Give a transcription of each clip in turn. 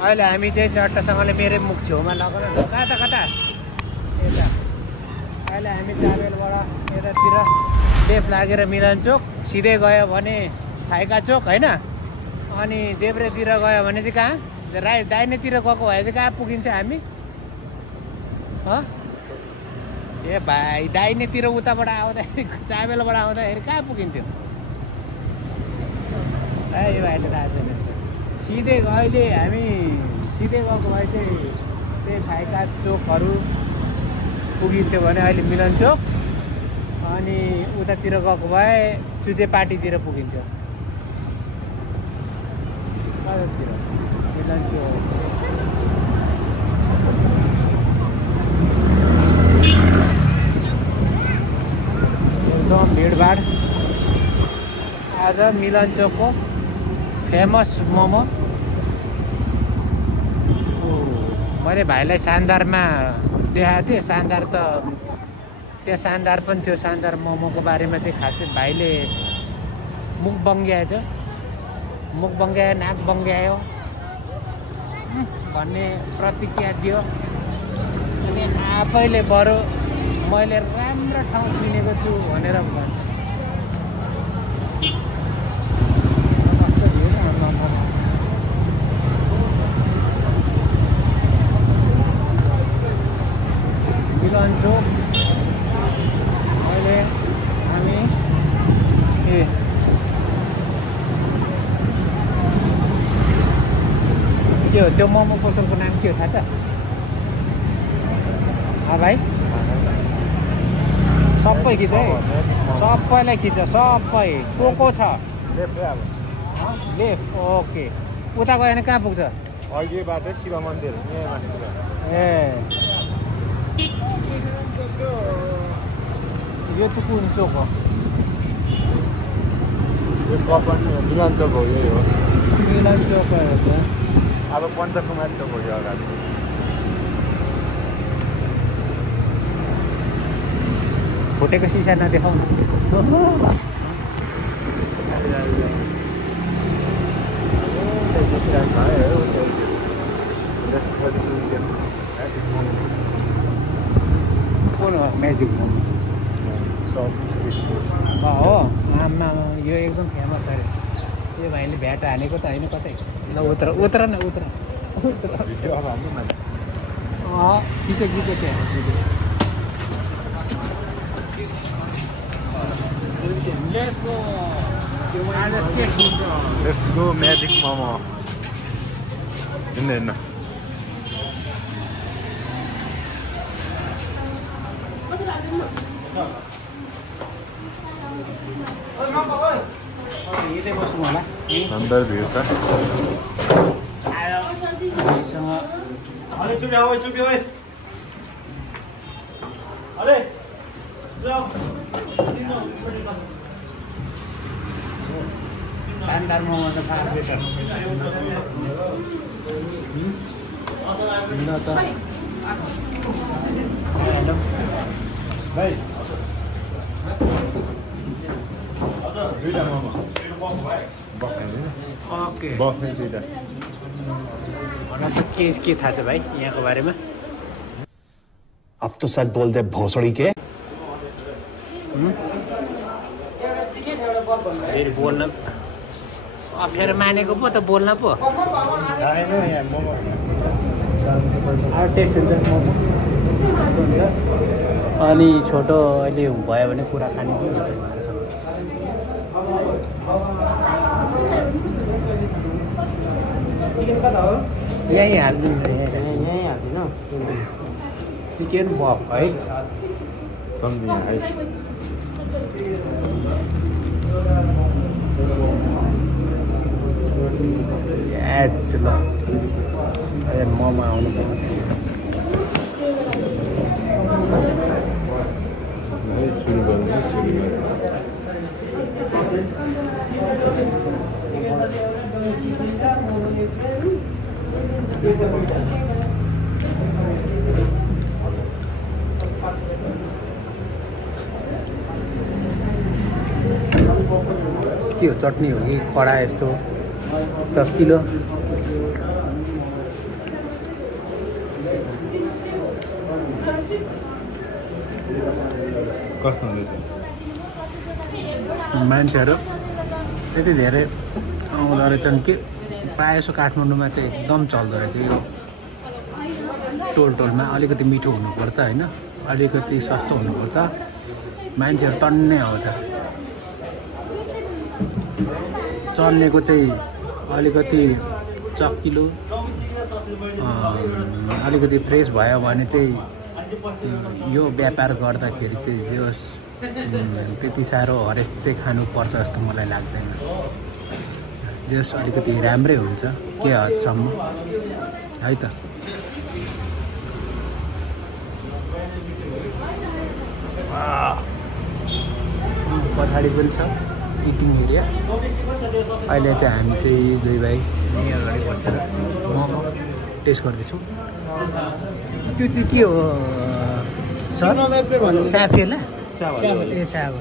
अहिले हामी चाहिँ चट्टसँगले मेरै मुख छेउमा लगेर कता कता यता अहिले हामी चाबेलबाट यतातिर लेफ्ट लागेर मिलन चोक सिधै गयो भने फाइका चोक होइन अनि देब्रेतिर गयो भने चाहिँ कहाँ दाहिनेतिर गएको भए चाहिँ कहाँ पुगिन्छ हामी ए भाइ दाहिनेतिर उताबाट आउँदाखेरि चाबेलबाट आउँदाखेरि कहाँ पुगिन्थ्यो यो भाइले थाहा छैन सिधै अहिले हामी सिधै गएको भए चाहिँ त्यही फाइका चोकहरू पुगिन्थ्यो भने अहिले मिलन चोक अनि उतातिर गएको भए चुचेपाटीतिर पुगिन्थ्यो कतातिर मिलन चोक एकदम भिडभाड आज मिलन चोकको फेमस मोमो मैले भाइलाई शानदारमा देखाएको थिएँ शानदार त त्यहाँ शानदार पनि थियो शानदार मोमोको बारेमा चाहिँ खासै भाइले मुख बङ्ग्याएछ मुख बङ्ग्यायो नाक बङ्ग्यायो भन्ने प्रतिक्रिया दियो अनि आफैले बरु मैले राम्रो ठाउँ चिनेको छु भनेर भन्छ मिलन चोक अहिले हामी के हो त्यो मोमो पसलको नाम के हो थाहा छ भाइ सबै खिच है सबैलाई खिच सबै को छ लेफ्ट ओके उता गयो भने कहाँ पुग्छ अघिबाट शिव मन्दिर ए यो चाहिँ कुन चोक हो मिलन चोक हो यही हो मिलन चोक हो अब पञ्चकुमारी चोक हो यो अगाडि फुटेको सिसा नदेखाउनु कुन हो म्याजिक मोमो हो आमा यो एकदम फेमस अरे यो भाइले भ्याट हानेको त होइन कतै ल उत्र न उत्र खिचो त्यहाँ Let's go magic momo. Hindi. Number view sir. शानदार मोमो त फार्बेटर भाइ दुईटा मोमो ओके बफ्ने दुईटा भन त के थाहा छ भाइ यहाँको बारेमा अब तो सच बोल दे भोसड़ी के फेरि बोल्न अप्ठ्यारो मानेको पो त बोल्न पो टेस्ट हुन्छ मोमो हुन्छ अनि छोटो अहिले भयो भने कुरा खाने पनि हुन्छ यहीँ हालिदिनु चिकन बफ है सम्झिएँ है ल मोमो आउनु पर्यो सुरु गर्नु के हो चटनी हो कि कडा यस्तो चस्किलो कस्तो हुँदैछ? मान्छेहरू त्यति धेरै आउँदो रहेछन् कि प्रायः जसो काठमाडौँमा चाहिँ एकदम चल्दो रहेछ यो टोलमा अलिकति मिठो हुनुपर्छ होइन, अलिकति सस्तो हुनुपर्छ, मान्छेहरू टन्नै आउँछ। चल्नेको चाहिँ अलिकति चक्किलो अलिकति फ्रेस भयो भने चाहिँ यो व्यापार गर्दाखेरि चाहिँ जे होस् त्यति साह्रो हरेस चाहिँ खानुपर्छ जस्तो मलाई लाग्दैन। जे होस् अलिकति राम्रै हुन्छ के हदसम्म है त। पछाडि पनि छ इटिङ एरिया। अहिले चाहिँ हामी चाहिँ दुई भाइ यहीँ अगाडि बसेर मोमो टेस्ट गर्दैछौँ। त्यो चाहिँ के हो सर? स्याफेला ए साबो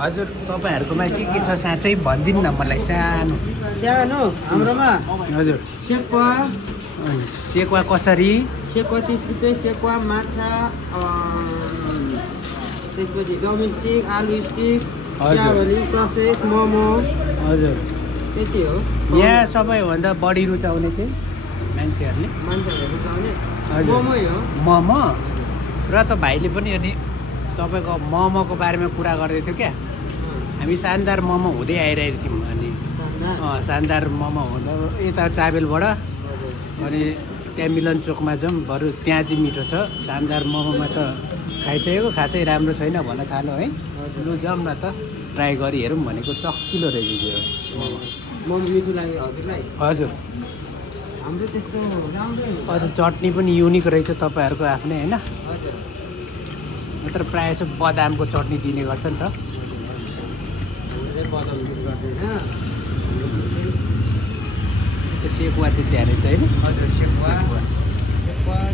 हजुर तपाईहरुकोमा के छ साँच्चै भनिदिनु न मलाई। सानो हाम्रोमा हजुर सेक्वा कसरी? सेक्वा 30 रुपियाँ, सेक्वा माछा, त्यसपछि चाउमिन स्टिक, आलु स्टिक, चियाबारी, ससेज, मोमो। हजुर त्यति हो। यहाँ सबैभन्दा बढी रुचाउने चाहिँ मान्छेहरूले रुचाउने हजुर मोमो हो। मोमो र त भाइले पनि अनि तपाईँको मोमोको बारेमा कुरा गर्दै थियो क्या। हामी शानदार मोमो हुँदै आइरहेको थियौँ अनि शानदार मोमो हुँदा यता चाबेलबाट अनि त्यहाँ मिलन चोकमा जाउँ, बरु त्यहाँ चाहिँ मिठो छ। शानदार मोमोमा त खाइसकेको, खासै राम्रो छैन भन्न थाल्यो है। लु जाउँ न त, ट्राई गरी हेरौँ भनेको। चक्किलो रहेछ होस् मोमो। मोमो मिठो लाग्यो हजुरलाई? हजुर हाम्रो त्यस्तो राम्रै हो। हजुर चटनी पनि युनिक रहेछ तपाईँहरूको आफ्नै होइन। हजुर नत्र प्रायः जसो बदामको चटनी दिने गर्छ नि त। बदाम युज गर्दैन। त्यो सेकुवा चाहिँ त्यहाँ रहेछ होइन? हजुर सेक्वा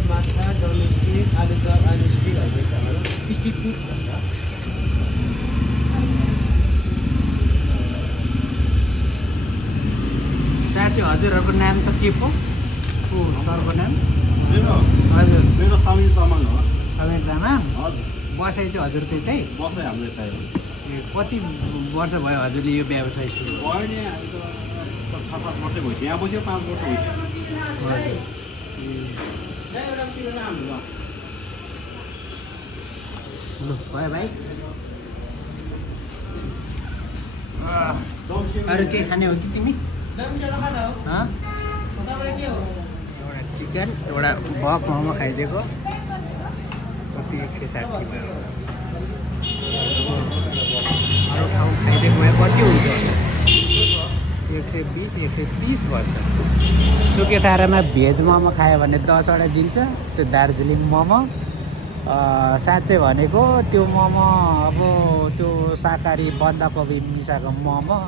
माछा, चाउमिन स्टिक, आलु चप, आलु स्टिकहरू स्टिक फुड भन्छ। साँच्चै हजुरहरूको नाम त के पो? को सरको नाम? हजुर मेरो समीर तामाङ हो। समीर तामाङ? हजुर। बसाइ चाहिँ हजुर त्यतै? बसाइ हाम्रो यतै हो। कति वर्ष भयो हजुरले यो व्यवसाय सुरु? भयो नि अहिले त 7-8 वर्षै भइसक्यो। यहाँ बस्यो 5 वर्ष भइसक्यो। हजुर लु भयो भाइ। अरू केही खाने हो कि तिमी? एउटा चिकन, एउटा बक मोमो खाइदिएको कति 160। अरू ठाउँ खाइदिएको भए कति हुन्छ? 120, 130 भन्छ। सुकेटारामा भेज मोमो खायो भने 10 वटा दिन्छ। त्यो दार्जिलिङ मोमो साँच्चै भनेको त्यो मोमो अब त्यो शाकाहारी बन्दाकोपी मिसाएको मोमो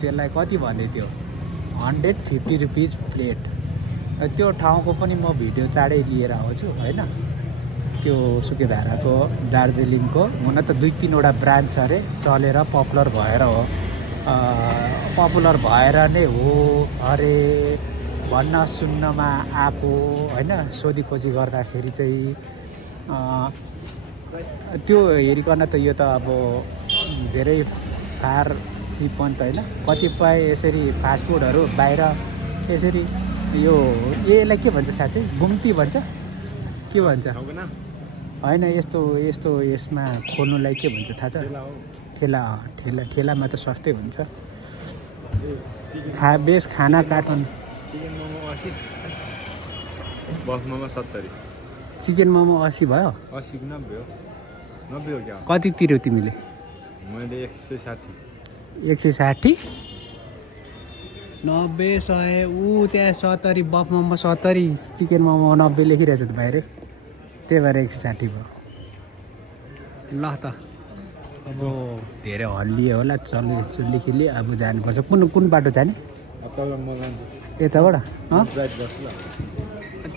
त्यसलाई कति भन्दै थियो? 150 रुपिज प्लेट। त्यो ठाउँको पनि म भिडियो चाँडै लिएर आउँछु होइन। त्यो सुकेधाराको दार्जिलिङको हुन त 2-3 वटा ब्रान्च छ अरे, चलेर पपुलर भएर हो। पपुलर भएर नै हो अरे भन्न सुन्नमा आएको होइन। सोधी खोजी गर्दाखेरि चाहिँ त्यो हेरिकन त यो त अब धेरै फार चिप पनि त होइन। कतिपय यसरी फास्टफुडहरू बाहिर यसरी यो यसलाई के भन्छ साँच्चै? गुम्ती भन्छ के भन्छ? होइन यस्तो यस्तो यसमा खोल्नुलाई के भन्छ थाहा छ? ठेलामा त सस्तै हुन्छ। बेस खाना काठमाडौँ चिकन मोमो 80, बफ मोमो 70। चिकन मोमो 80 भयो 80 90 हो 90 हो क्या कति तिर्यौ तिमीले मैले 160 160 90 100 ऊ त्यहाँ 70 बफ मोमो 70 चिकन मोमो 90 लेखिरहेछ त बाहिर त्यही भएर 160 भयो ल त अब धेरै हल्लियो होला चल्ली अब जानुपर्छ कुन बाटो जाने अब तल म लान्छु यताबाट ड्राइभ गर्छु ल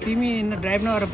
तिमी ड्राइभ नगर